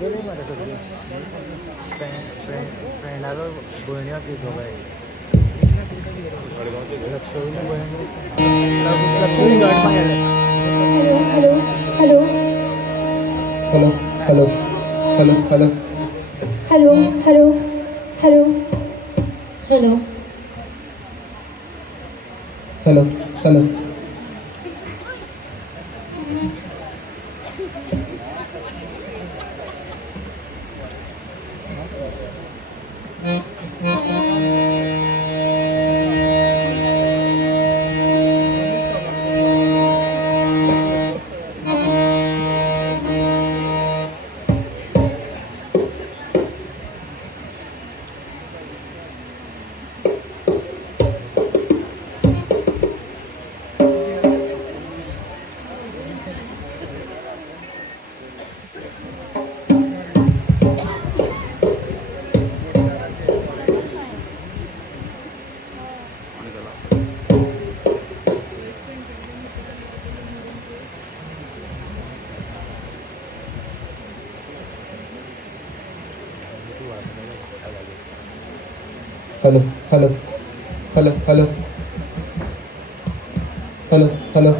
गेले मला सगळे फ्रेंडाला बहिणी होती दोघं लक्ष्मी बहिणी hello hello hello hello hello hello hello hello hello hello hello hello hello hello hello hello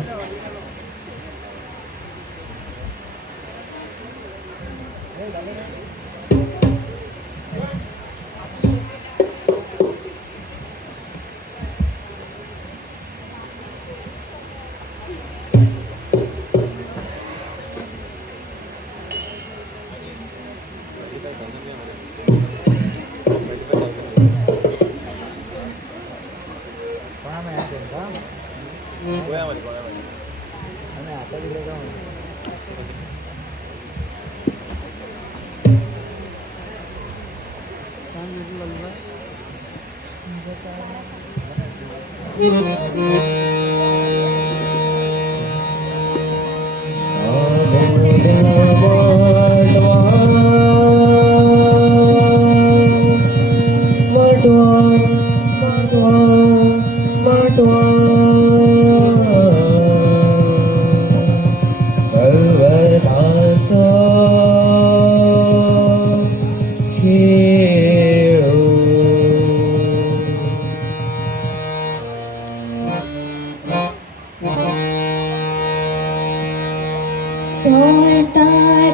आणि आता तिकडे जाऊन सोलता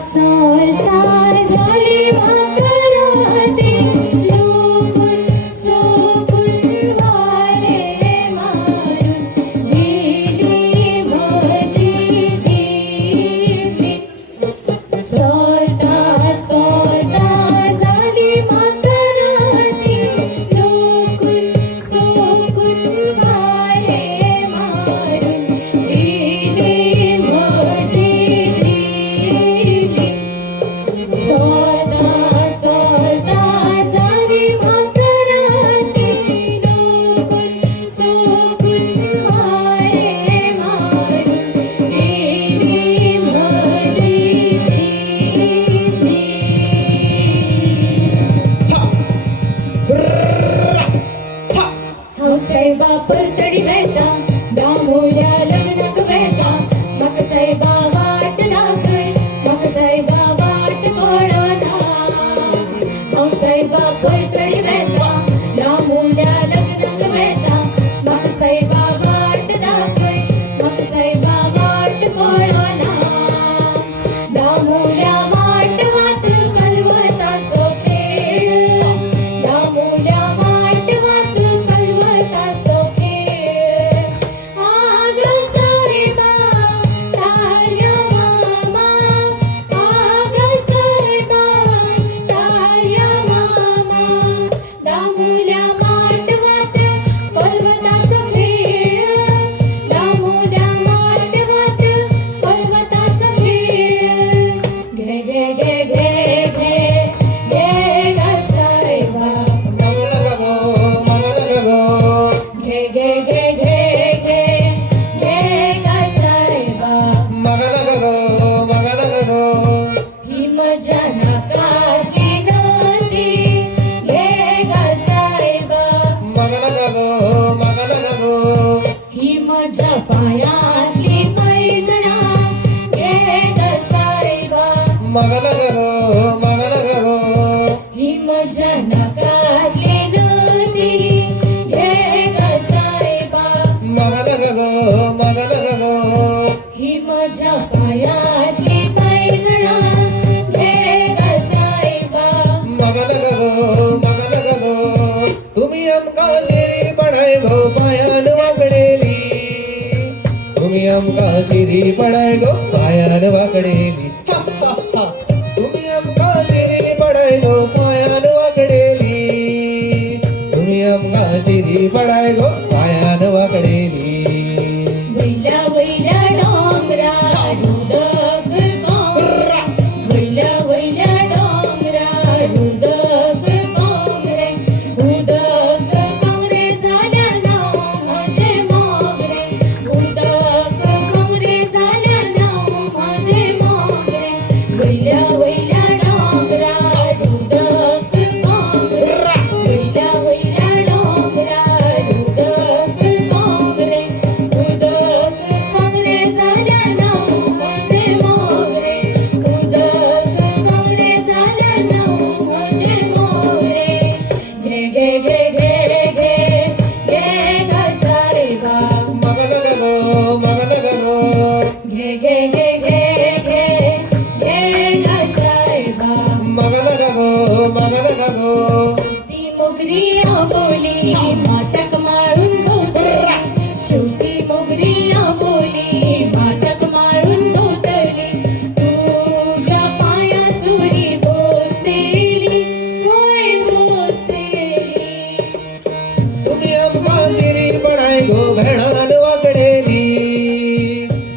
सोलता झाली भाकराती लोकून सोकून वारे मारून गेली माझी दिवी सोलता सोलता झाली भाकराती लोकून सोकून वारे मारून गेली माझी सोलता सोलता मगल गो मगल गो हिम जनकातली नदी घे ग साहेबा मगल गो हिम पायातली पैजणा घे ग साहेबा मगल गो तुम्ही आमका शिरी पडाय गो पायान वाकडेली तुम्ही आमका शिरी पडाय गो पायान वाकडेली हा, हा, हा. तुम्ही आमका शिरी पडाय गो पायान वाकडेली तुम्ही आमका शिरी पडाय गो पायान वाकडेली वैल्या वैल्या डोंगरार उदक गोंगरे वैल्या वैल्या डोंगरार उदक गोंगरे उदक गोंगरे झाल्या नाव माझे मोगरे उदक गोंगरे झाल्या नाव माझे मोगरे वैल्या वैल्या डोंगरार उदक गोंगरे वैल्या वैल्या डोंगरार उदक गोंगरे उदक गोंगरे झाल्या नाव माझे मोगरे उदक गोंगरे झाल्या नाव माझे मोगरे घे घे घे घे घे घे ग साहेबा मगल गो घे घे घे घे घे घे ग साहेबा मगल गो शेवटी मोगरी बोली मातक माळून धोतली शेवटी मोगरी बोली मातक माळून धोतली तुझ्या पायासुरी बोसतेली होय बोसतेली तुम्ही आमका शिरी पडाय गो भेणान वाकडेली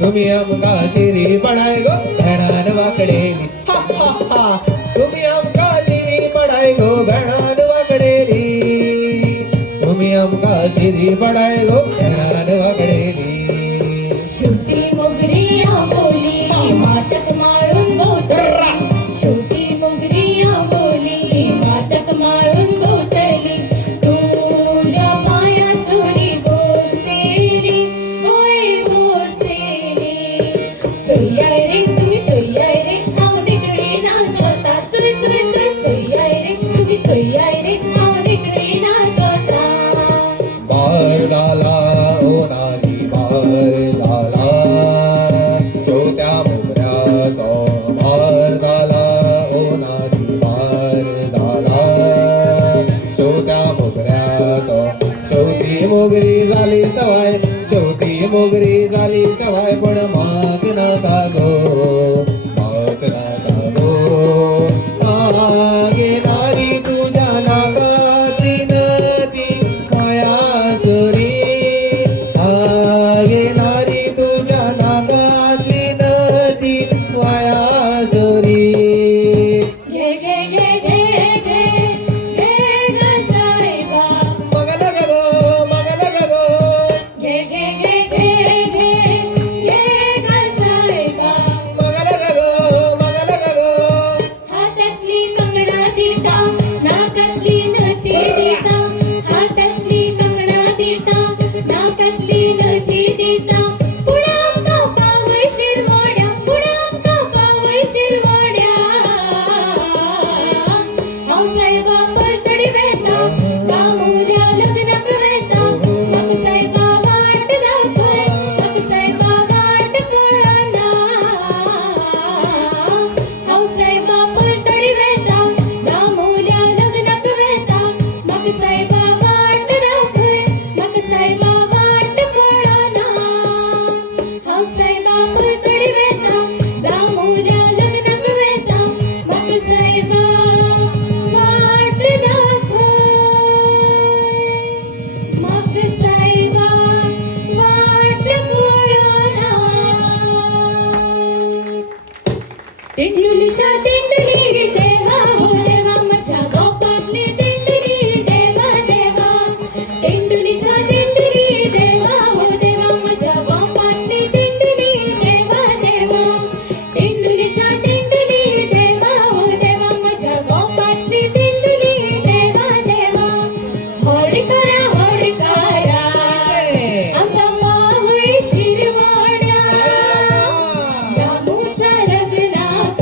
तुम्ही आमका शिरी पडाय गो भेणान वाकडेली हा, हा, हा. तुम्ही आमका शिरी पडाय गो भेणान वाकडेली तुम्ही आमका शिरी पडाय गो भेणान वाकडेली शेवटी मोगरी बोली मातक माळून धोतली शेवटी मोगरी बोली मातक माळून धोतली तुझ्या पायासुरी बोसतेली होय बोसतेली चोयाय रे तुम्ही चोयाय रे नाव दिकडी नाचता चोय चोय चोय चोयाय रे तुम्ही चोयाय रे नाव दिकडी नाचता बार झाला ओ नाली बार झाला छोट्या मोगऱ्याचा बार झाला ओ नाली बार झाला छोट्या मोगऱ्याचा शेवटी मोगरी झाली सवाय शेवटी मोगरी झाली सवाय पण माग नका गो माग नका गो मागे नारी तुझ्या नागाची नदी मायासुरी आगे नारी तुझ्या नागाची नदी मायासुरी घे घे घे घे घे घे ग साहेबा मगल गो घे घे घे घे घे घे ग साहेबा मगल गो हातातली कंगणा दिता नाकातली नथी दिता हातातली कंगणा दिता नाकातली नथी दिता पुढांका पावय शिरवाड्या पुढांका पावय शिरवाड्या हावसाहेबा पलतडी वेता गावल्या लग्नाक वेता हावसाहेबा वाट दाखय हावसाहेबा वाट कळना हावसाहेबा पलतडी वेता गावल्या लग्नाक वेता हावसाहेबा वाट दाखय हावसाहेबा वाट कळना हावसाहेबा पलतडी वेता गावल्या लग्नाक वेता हावसाहेबा वाट दाखय मग साहेबा वाट कळना तिंडुलीच्या तिंडली देवा हो देवा माझ्या गोपातली तिंडली देवा देवा तिंडुलीच्या तिंडली देवा हो देवा माझ्या गोपातली तिंडली देवा देवा तिंडुलीच्या तिंडली देवा हो देवा माझ्या गोपातली तिंडली देवा देवा होडी करा आमचा माहुई शिरवाड्या दामूच्या लग्नात